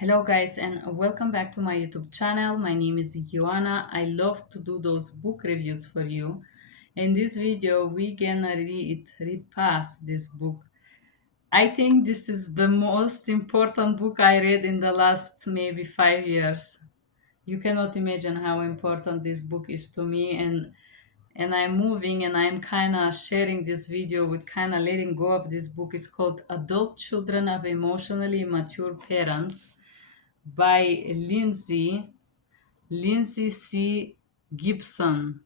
Hello, guys, and welcome back to my YouTube channel. My name is Joanna. I love to do those book reviews for you. In this video, we gonna repass this book. I think this is the most important book I read in the last maybe 5 years. You cannot imagine how important this book is to me, and I'm moving and I'm kind of sharing this video with kind of letting go of this book. It's called Adult Children of Emotionally Immature Parents by Lindsey C. Gibson,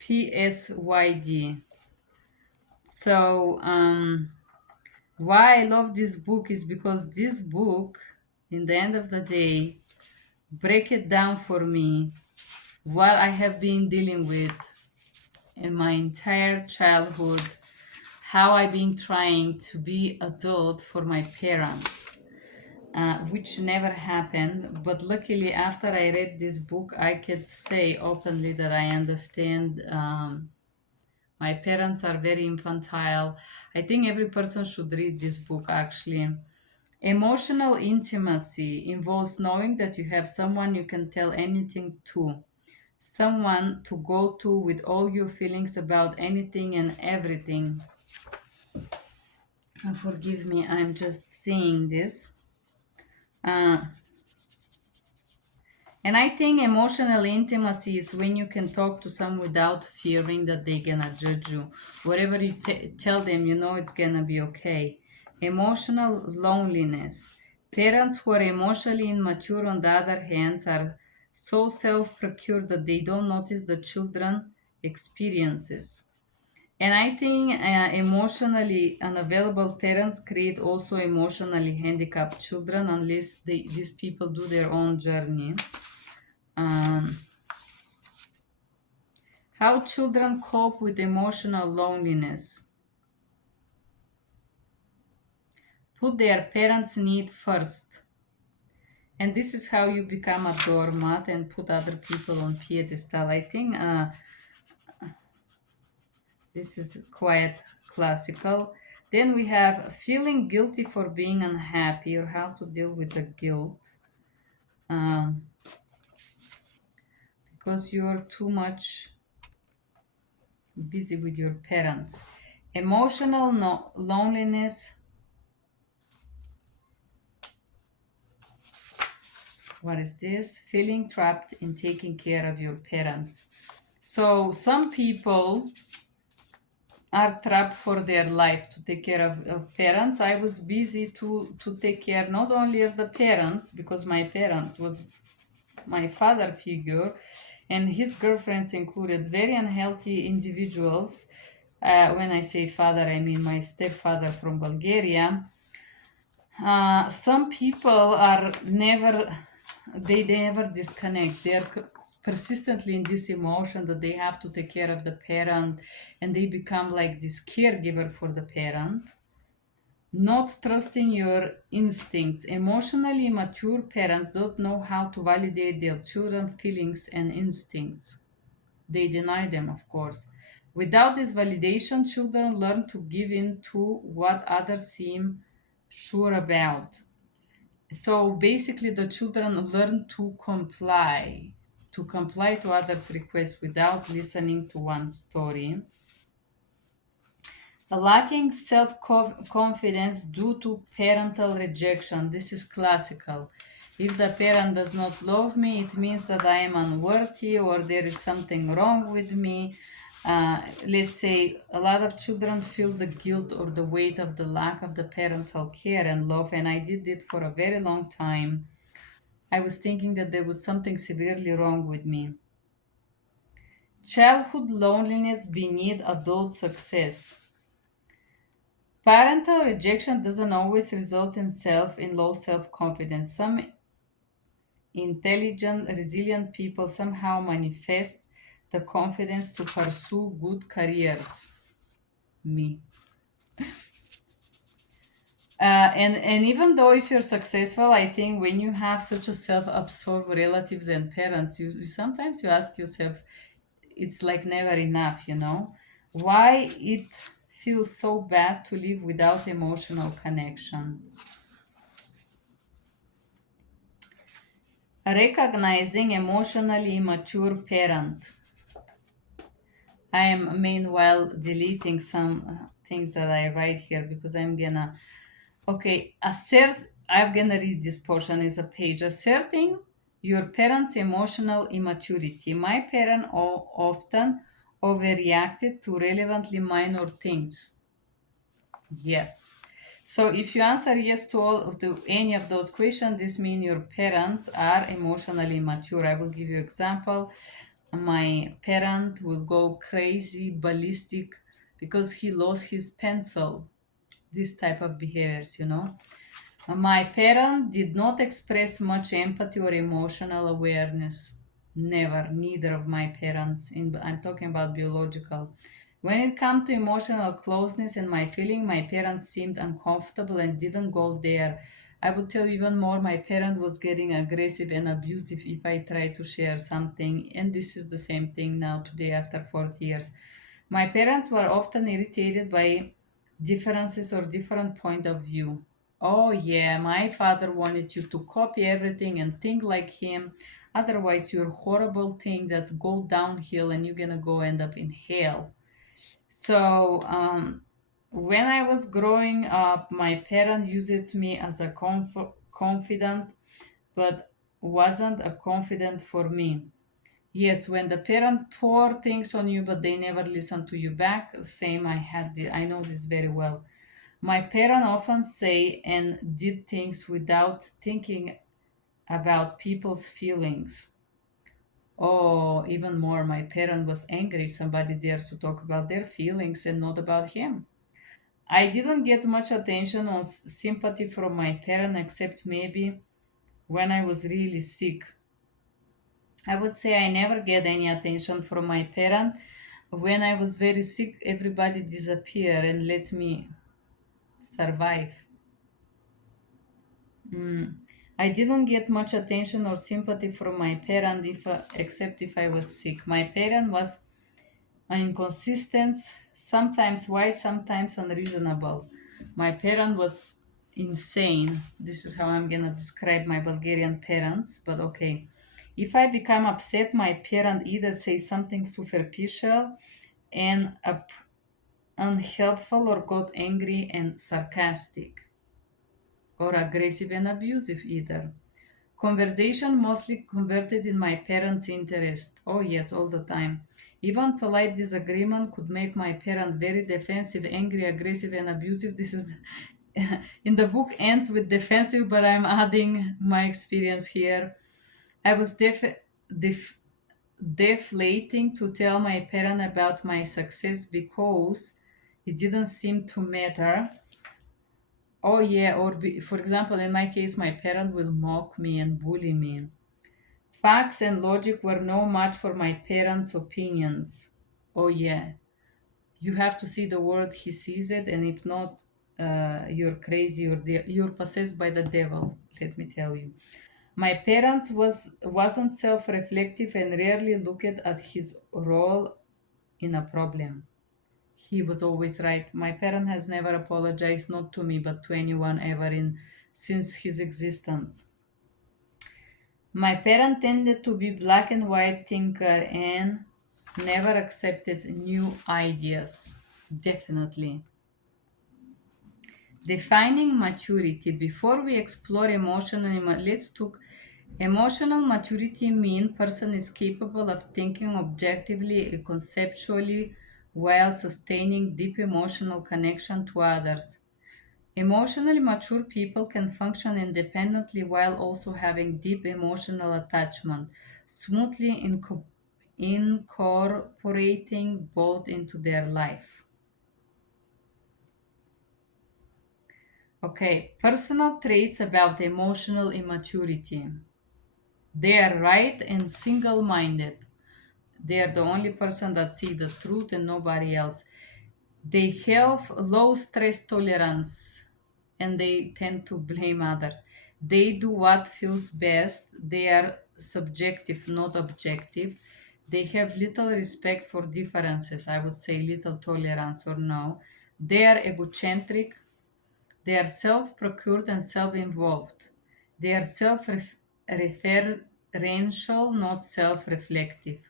PSYD. So, why I love this book is because this book, in the end of the day, break it down for me what I have been dealing with in my entire childhood, how I've been trying to be adult for my parents. Which never happened. But luckily, after I read this book, I could say openly that I understand. My parents are very infantile. I think every person should read this book actually. Emotional intimacy involves knowing that you have someone you can tell anything to, someone to go to with all your feelings about anything and everything. Forgive me, I'm just seeing this. Uh, And I think emotional intimacy is when you can talk to someone without fearing that they're gonna judge you. Whatever you tell them, you know it's gonna be okay. Emotional loneliness. Parents who are emotionally immature, on the other hand, are so self-procured that they don't notice the children experiences. And I think emotionally unavailable parents create also emotionally handicapped children unless these people do their own journey. Um, how children cope with emotional loneliness. Put their parents' need first. And this is how you become a doormat and put other people on pedestal. I think this is quite classical. Then we have feeling guilty for being unhappy or how to deal with the guilt um, because you're too much busy with your parents. Emotional loneliness. What is this? Feeling trapped in taking care of your parents. So some people are trapped for their life to take care of parents. I was busy to take care not only of the parents, because my parents was my father figure, and his girlfriends included very unhealthy individuals. When I say father, I mean my stepfather from Bulgaria. Some people are never, they never disconnect. They are persistently in this emotion that they have to take care of the parent, and they become like this caregiver for the parent, not trusting your instincts. Emotionally mature parents don't know how to validate their children's feelings and instincts. They deny them, of course. Without this validation, children learn to give in to what others seem sure about. So basically, the children learn to comply to others' requests without listening to one story. The lacking self confidence due to parental rejection. This is classical. If the parent does not love me, it means that I am unworthy or there is something wrong with me. Let's say a lot of children feel the guilt or the weight of the lack of the parental care and love, and I did it for a very long time. I was thinking that there was something severely wrong with me. Childhood loneliness beneath adult success. Parental rejection doesn't always result in low self-confidence. Some intelligent, resilient people somehow manifest the confidence to pursue good careers. Me. And even though if you're successful, I think when you have such a self-absorbed relatives and parents, you sometimes you ask yourself, it's like never enough, you know? Why it feels so bad to live without emotional connection? Recognizing emotionally immature parent. I am meanwhile deleting some things that I write here because I'm gonna. Okay, I'm gonna read this portion is a page. Asserting your parents' emotional immaturity. My parent often overreacted to relevantly minor things. Yes. So if you answer yes to any of those questions, this means your parents are emotionally mature. I will give you example. My parent will go crazy, ballistic because he lost his pencil. This type of behaviors. My parent did not express much empathy or emotional awareness. Never, neither of my parents. I'm talking about biological. When it comes to emotional closeness and my feeling, my parents seemed uncomfortable and didn't go there. I would tell you even more, my parent was getting aggressive and abusive if I tried to share something. And this is the same thing now today after 40 years. My parents were often irritated by differences or different point of view. Oh yeah, my father wanted you to copy everything and think like him. Otherwise, you're horrible thing that go downhill and you're gonna go end up in hell. So when I was growing up, my parent used me as a confidant, but wasn't a confidant for me. Yes, when the parent pour things on you, but they never listen to you back. Same, I know this very well. My parent often say and did things without thinking about people's feelings. Oh, even more, my parent was angry if somebody dared to talk about their feelings and not about him. I didn't get much attention or sympathy from my parent except maybe when I was really sick. I would say I never get any attention from my parent. When I was very sick, everybody disappeared and let me survive. Mm. I didn't get much attention or sympathy from my parent except if I was sick. My parent was inconsistent, sometimes wise, sometimes unreasonable. My parent was insane. This is how I'm gonna describe my Bulgarian parents, but okay. If I become upset, my parent either say something superficial and unhelpful or got angry and sarcastic or aggressive and abusive either. Conversation mostly converted in my parents' interest. Oh, yes, all the time. Even polite disagreement could make my parent very defensive, angry, aggressive, and abusive. This is in the book ends with defensive, but I'm adding my experience here. I was def- deflating to tell my parent about my success because it didn't seem to matter. Oh, yeah, for example, in my case, my parent will mock me and bully me. Facts and logic were no match for my parents' opinions. Oh, yeah. You have to see the world he sees it, and if not, you're crazy or you're possessed by the devil, let me tell you. My parents wasn't self-reflective and rarely looked at his role in a problem. He was always right. My parent has never apologized, not to me, but to anyone ever in since his existence. My parent tended to be black and white thinker and never accepted new ideas. Definitely. Defining maturity. Before we explore let's talk. Emotional maturity mean person is capable of thinking objectively and conceptually while sustaining deep emotional connection to others. Emotionally mature people can function independently while also having deep emotional attachment, smoothly incorporating both into their life. Okay, personal traits about emotional immaturity. They are right and single minded. They are the only person that see the truth and nobody else. They have low stress tolerance and they tend to blame others. They do what feels best. They are subjective, not objective. They have little respect for differences. I would say little tolerance or no. They are egocentric. They are self procured and self involved. They are self referential self-referential, not self-reflective.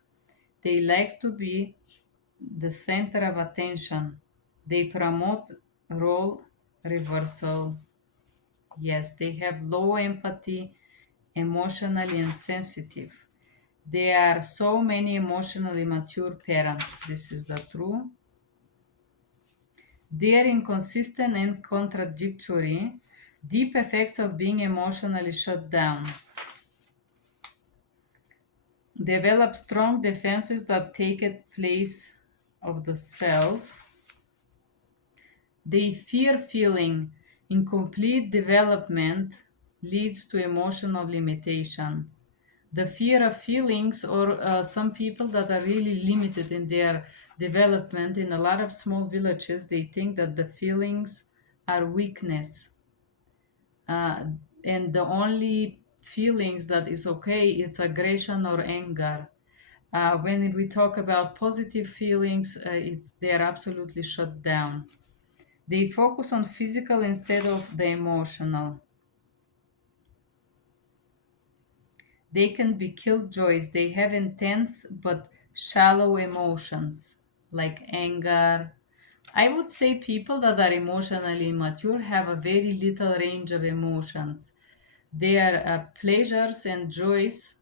They like to be the center of attention. They promote role reversal. Yes, they have low empathy, emotionally insensitive. There are so many emotionally mature parents. This is the truth. They are inconsistent and contradictory. Deep effects of being emotionally shut down. Develop strong defenses that take a place of the self. They fear feeling incomplete development leads to emotional limitation. The fear of feelings, or some people that are really limited in their development in a lot of small villages, they think that the feelings are weakness. uh, and the only feelings that is okay, it's aggression or anger. When we talk about positive feelings, they're absolutely shut down. They focus on physical instead of the emotional. They can be killjoys. They have intense but shallow emotions like anger. I would say people that are emotionally immature have a very little range of emotions. Their pleasures and joys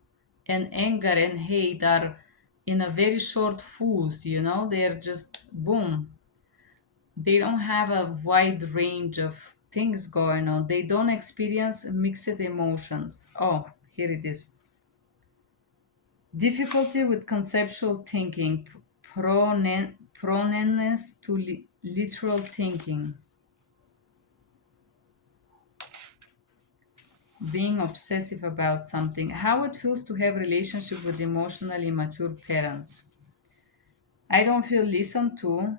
and anger and hate are in a very short fuse. They're just boom. They don't have a wide range of things going on. They don't experience mixed emotions. Oh, here it is. Difficulty with conceptual thinking, proneness to literal thinking, being obsessive about something, how it feels to have relationship with emotionally immature parents. I don't feel listened to.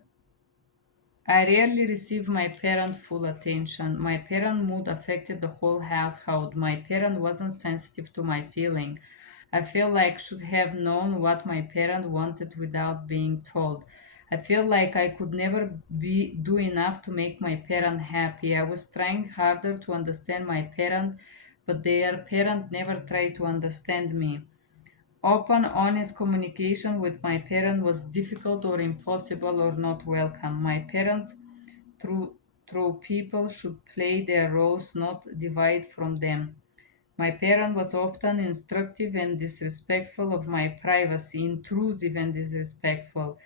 I rarely receive my parent full attention. My parent mood affected the whole household. My parent wasn't sensitive to my feeling. I feel like should have known what my parent wanted without being told. I feel like I could never do enough to make my parent happy. I was trying harder to understand my parent, but their parent never tried to understand me. Open, honest communication with my parent was difficult or impossible or not welcome. My parent, through, through people, should play their roles, not divide from them. My parent was often instructive and disrespectful of my privacy, intrusive and disrespectful.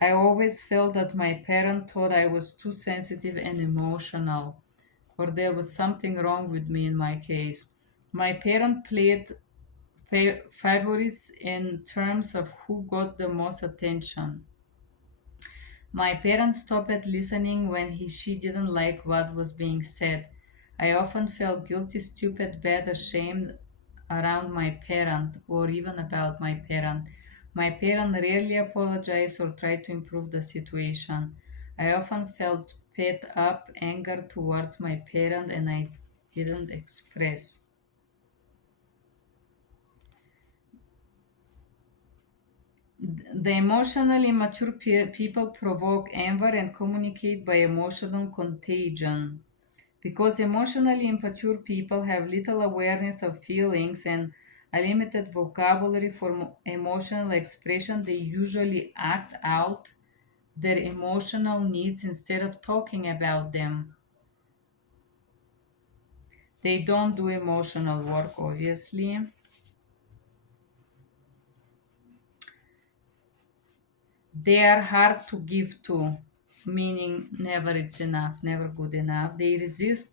I always felt that my parent thought I was too sensitive and emotional, or there was something wrong with me in my case. My parent played favorites in terms of who got the most attention. My parents stopped listening when she didn't like what was being said. I often felt guilty, stupid, bad, ashamed around my parent or even about my parent. My parent rarely apologized or tried to improve the situation. I often felt pent up anger towards my parent and I didn't express. The emotionally immature people provoke anger and communicate by emotional contagion. Because emotionally immature people have little awareness of feelings and a limited vocabulary for emotional expression, they usually act out their emotional needs instead of talking about them. They don't do emotional work, obviously. They are hard to give to, meaning never it's enough, never good enough. They resist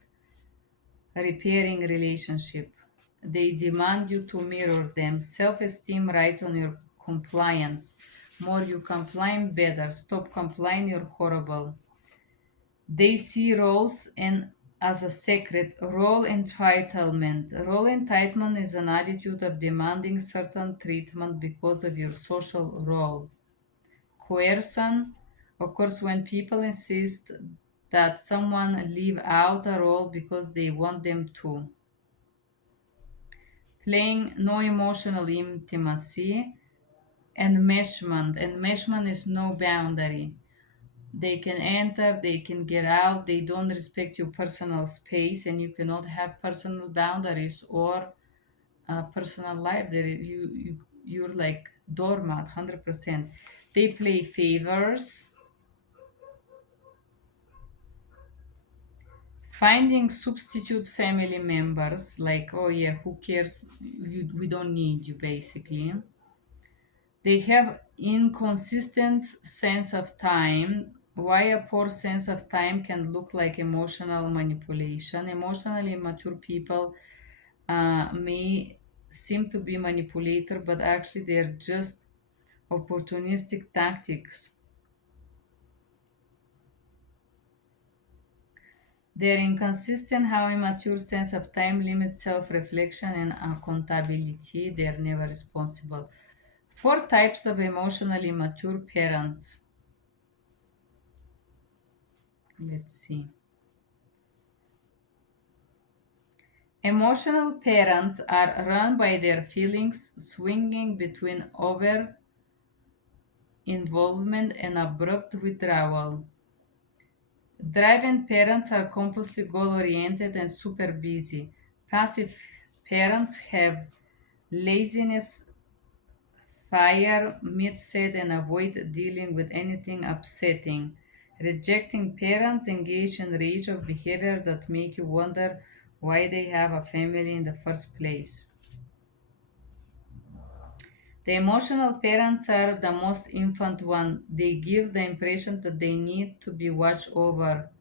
repairing relationship. They demand you to mirror them. Self-esteem rides on your compliance. More you comply, better. Stop complying, you're horrible. They see roles and as a sacred role entitlement. Role entitlement is an attitude of demanding certain treatment because of your social role. Coercion occurs when people insist that someone leave out a role because they want them to. Playing no emotional intimacy. Enmeshment. Enmeshment is no boundary. They can enter, they can get out, they don't respect your personal space, and you cannot have personal boundaries or personal life. You're like doormat 100%. They play favors. Finding substitute family members, like, oh yeah, who cares, we don't need you, basically. They have inconsistent sense of time. Why a poor sense of time can look like emotional manipulation. Emotionally immature people may seem to be manipulator, but actually they're just opportunistic tactics. They're inconsistent. How immature sense of time limits self-reflection and accountability. They're never responsible. Four types of emotionally immature parents. Let's see. Emotional parents are run by their feelings, swinging between over involvement and abrupt withdrawal. Driven parents are compulsively goal oriented and super busy. Passive parents have laziness, fire, mindset, and avoid dealing with anything upsetting. Rejecting parents engage in rage of behavior that make you wonder why they have a family in the first place. The emotional parents are the most infant one. They give the impression that they need to be watched over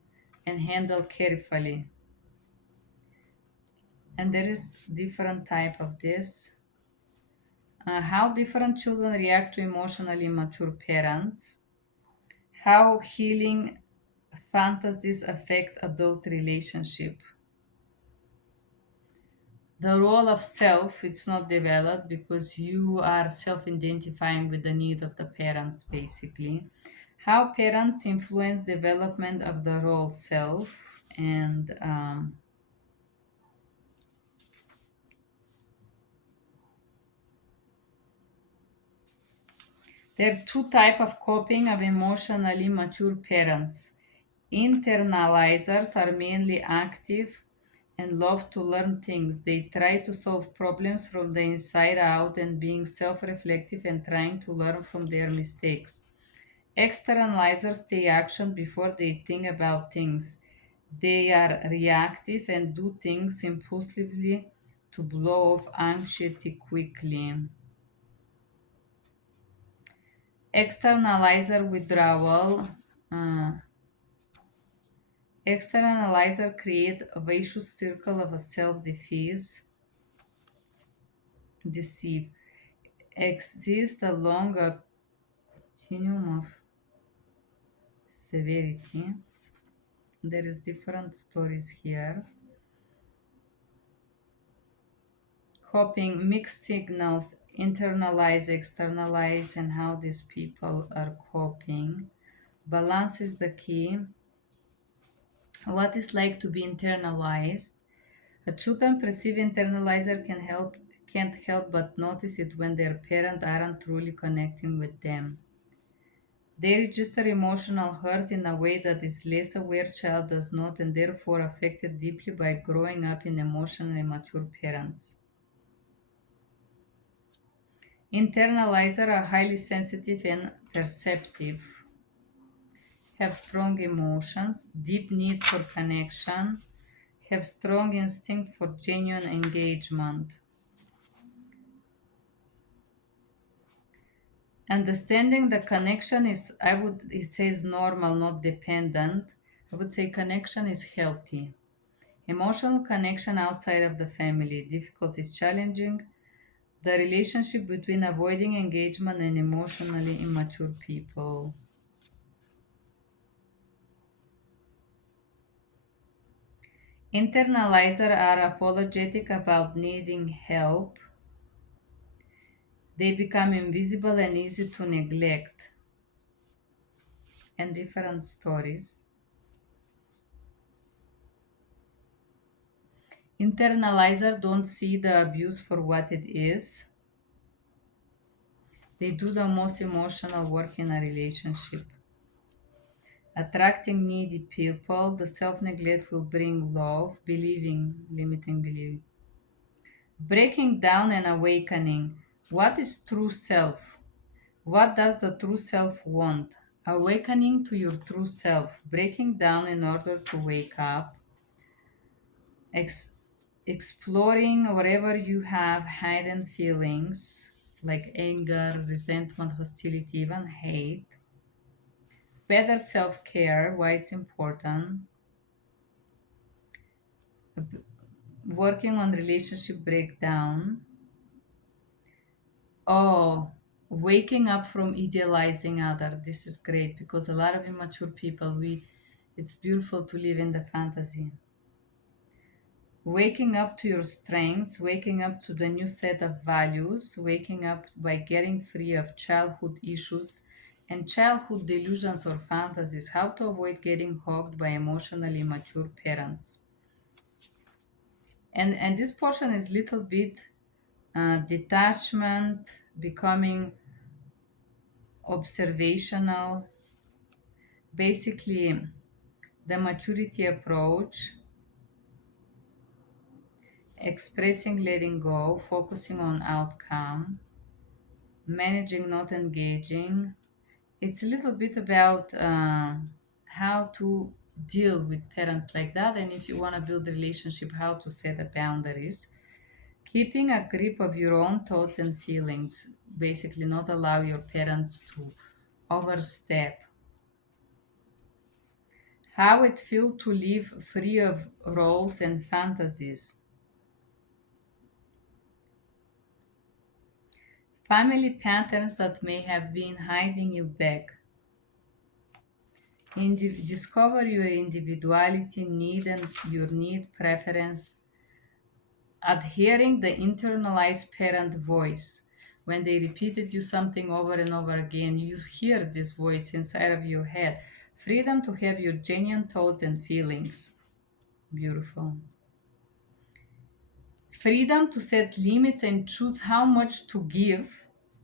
and handled carefully. And there is different type of this. How different children react to emotionally immature parents. How healing fantasies affect adult relationship. The role of self, it's not developed because you are self-identifying with the need of the parents, basically. How parents influence development of the role self. And there are two type of coping of emotionally mature parents. Internalizers are mainly active and love to learn things. They try to solve problems from the inside out and being self reflective and trying to learn from their mistakes. Externalizers take action before they think about things. They are reactive and do things impulsively to blow off anxiety quickly. Externalizer withdrawal. Uh, Externalizer create a vicious circle of a self-defeat, deceive. Exists along a continuum of severity. There is different stories here. Coping, mixed signals, internalize, externalize, and how these people are coping. Balance is the key. What is like to be internalized? A children perceive internalizer can't help but notice it when their parents aren't truly connecting with them. They register emotional hurt in a way that this less aware child does not, and therefore affected deeply by growing up in emotionally mature parents. Internalizer are highly sensitive and perceptive, have strong emotions, deep need for connection, have strong instinct for genuine engagement. Understanding the connection is, it says normal, not dependent. I would say connection is healthy. Emotional connection outside of the family, difficult is challenging. The relationship between avoiding engagement and emotionally immature people. Internalizer are apologetic about needing help. They become invisible and easy to neglect. And different stories. Internalizer don't see the abuse for what it is. They do the most emotional work in a relationship. Attracting needy people, the self neglect will bring love, believing, limiting belief. Breaking down and awakening. What is true self? What does the true self want? Awakening to your true self. Breaking down in order to wake up. Ex- Exploring wherever you have hidden feelings like anger, resentment, hostility, even hate. Better self care, why it's important. Working on relationship breakdown. Oh, waking up from idealizing other. This is great because a lot of immature people, we it's beautiful to live in the fantasy. Waking up to your strengths, waking up to the new set of values, waking up by getting free of childhood issues and childhood delusions or fantasies, how to avoid getting hogged by emotionally immature parents. And this portion is little bit detachment, becoming observational, basically the maturity approach, expressing, letting go, focusing on outcome, managing, not engaging. It's a little bit about how to deal with parents like that, and if you want to build a relationship, how to set the boundaries. Keeping a grip of your own thoughts and feelings, basically, not allow your parents to overstep. How it feels to live free of roles and fantasies. Family patterns that may have been hiding you back. Discover your individuality, need and your need preference. Adhering the internalized parent voice. When they repeated you something over and over again, you hear this voice inside of your head. Freedom to have your genuine thoughts and feelings. Beautiful. Freedom to set limits and choose how much to give.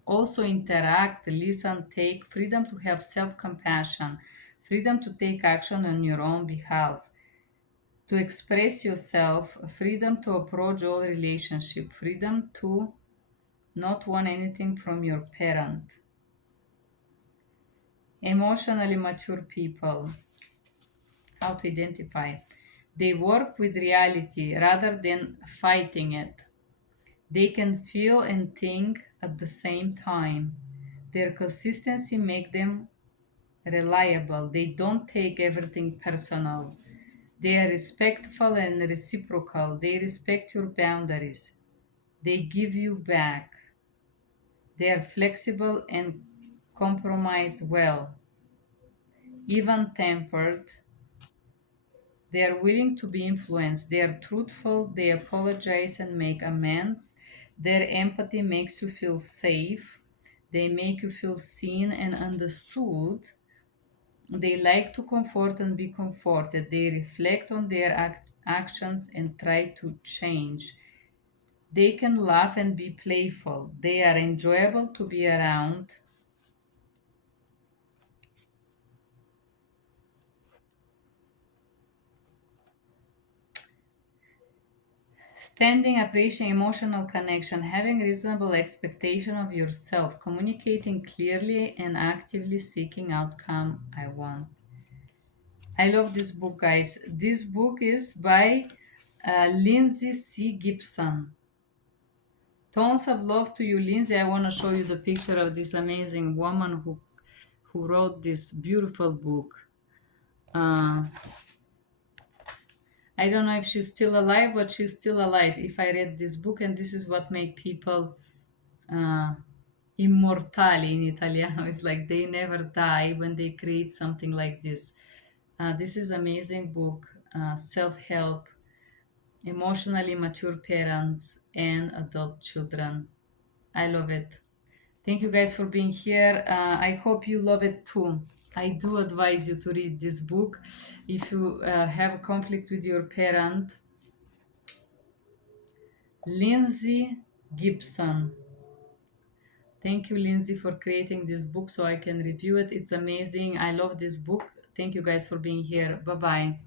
Also interact, listen, take. Freedom to have self-compassion. Freedom to take action on your own behalf. To express yourself. Freedom to approach all relationship. Freedom to not want anything from your parent. Emotionally mature people. How to identify. They work with reality rather than fighting it. They can feel and think at the same time. Their consistency makes them reliable. They don't take everything personal. They are respectful and reciprocal. They respect your boundaries. They give you back. They are flexible and compromise well. Even tempered, they are willing to be influenced. They are truthful. They apologize and make amends. Their empathy makes you feel safe. They make you feel seen and understood. They like to comfort and be comforted. They reflect on their actions and try to change. They can laugh and be playful. They are enjoyable to be around. Standing, appreciating emotional connection, having reasonable expectation of yourself, communicating clearly and actively seeking outcome I want. I love this book, guys. This book is by Lindsey C. Gibson. Tons of love to you, Lindsay. I want to show you the picture of this amazing woman who wrote this beautiful book. Uh, I don't know if she's still alive, but she's still alive. If I read this book, and this is what made people uh, immortali in Italiano. It's like they never die when they create something like this. This is amazing book, self-help, emotionally mature parents and adult children. I love it. Thank you guys for being here. I hope you love it too. I do advise you to read this book. If you have a conflict with your parent, Lindsey Gibson. Thank you, Lindsay, for creating this book so I can review it. It's amazing. I love this book. Thank you guys for being here. Bye bye.